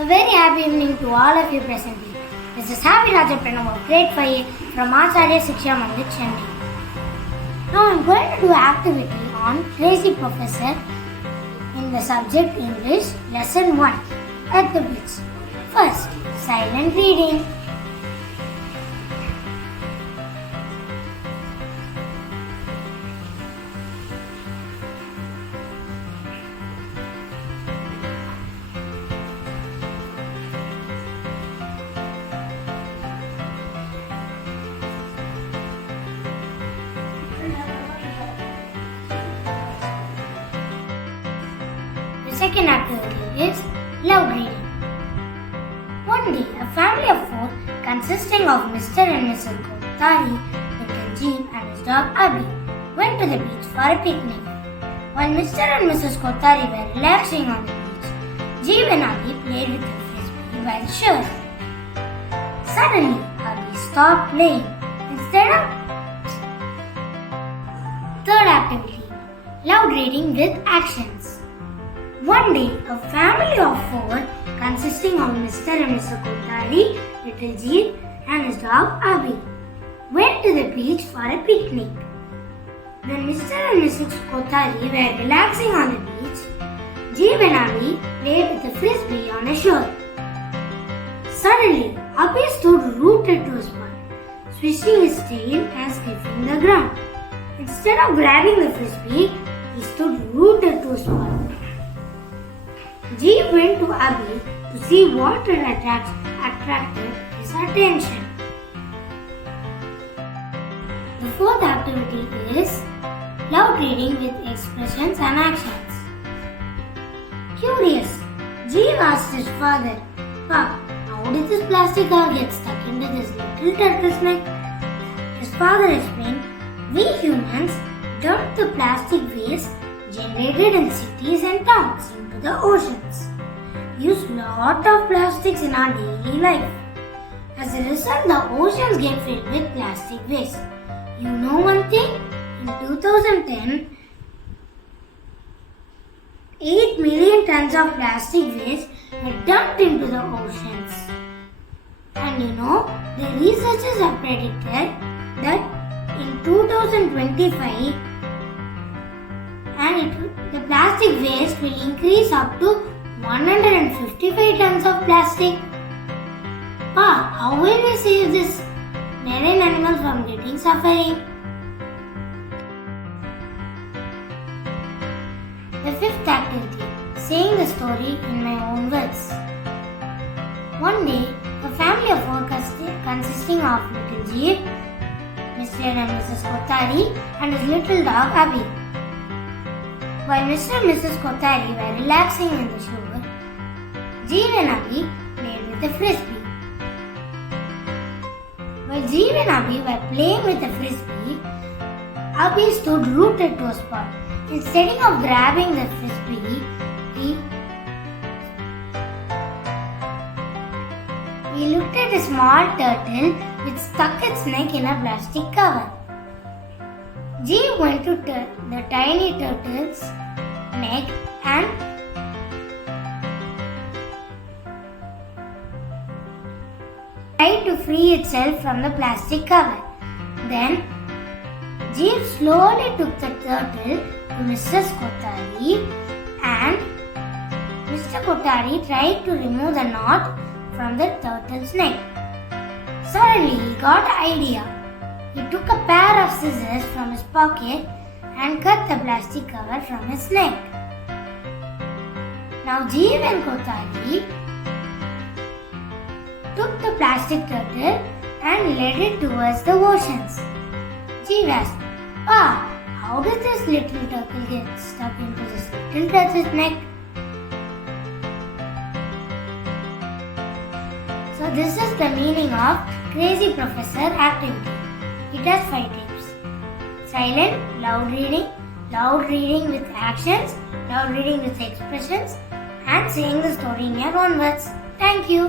A very happy evening to all of you present here. This is Happy Rajapranav of Grade 5 from Acharya Shiksha Mandir, Chennai. Now I am going to do activity on Crazy Professor in the subject English, Lesson 1, at the beach. First, silent reading. The second activity is loud reading. One day, a family of 4 consisting of Mr. and Mrs. Kothari, little Jeep and his dog Abhi went to the beach for a picnic. While Mr. and Mrs. Kothari were relaxing on the beach, Jeep and Abhi played with the frisbee by the shore. Suddenly, Abhi stopped playing. Instead of third activity, loud reading with actions. One day, a family of 4 consisting of Mr. and Mrs. Kothari, little Jeep and his dog Abhi went to the beach for a picnic. When Mr. and Mrs. Kothari were relaxing on the beach, Jeep and Abhi played with a frisbee on the shore. Suddenly, Abhi stood rooted to a spot, swishing his tail and sniffing the ground. Instead of grabbing the frisbee, he stood rooted to a spot. Jeep went to Abhi to see what had attracted his attention. The fourth activity is loud reading with expressions and actions. Curious, Jeep asked his father, "Papa, how did this plastic cover get stuck into this little turtle's neck?" His father explained, "We humans dump the plastic waste generated in cities and towns into the oceans. Use lot of plastics in our daily life. As a result, the oceans get filled with plastic waste. You know one thing? In 2010, 8 million tons of plastic waste were dumped into the oceans. And you know, the researchers have predicted that in 2025, the plastic waste will increase up to 155 tons of plastic. Pa, how will we save this marine animals from getting suffering?" The fifth activity, saying the story in my own words. One day, a family of 4 consisting of little Jeep, Mr. and Mrs. Kothari and his little dog Abhi. While Mr. and Mrs. Kothari were relaxing in the shore, Jeep and Abhi played with the frisbee. While Jeep and Abhi were playing with the frisbee, Abhi stood rooted to a spot. Instead of grabbing the frisbee, he looked at a small turtle which stuck its neck in a plastic cover. Jeep went to the tiny turtle's neck and tried to free itself from the plastic cover. Then, Jeep slowly took the turtle to Mrs. Kothari and Mr. Kothari tried to remove the knot from the turtle's neck. Suddenly, he got an idea. He took a pair of scissors from his pocket and cut the plastic cover from his neck. Now Jeep and Kothari took the plastic turtle and led it towards the oceans. Jeep asked, "Pa, how did this little turtle get stuck into this little turtle's neck?" So this is the meaning of Crazy Professor activity. It has 5 types. Silent, loud reading with actions, loud reading with expressions, and saying the story in your own words. Thank you.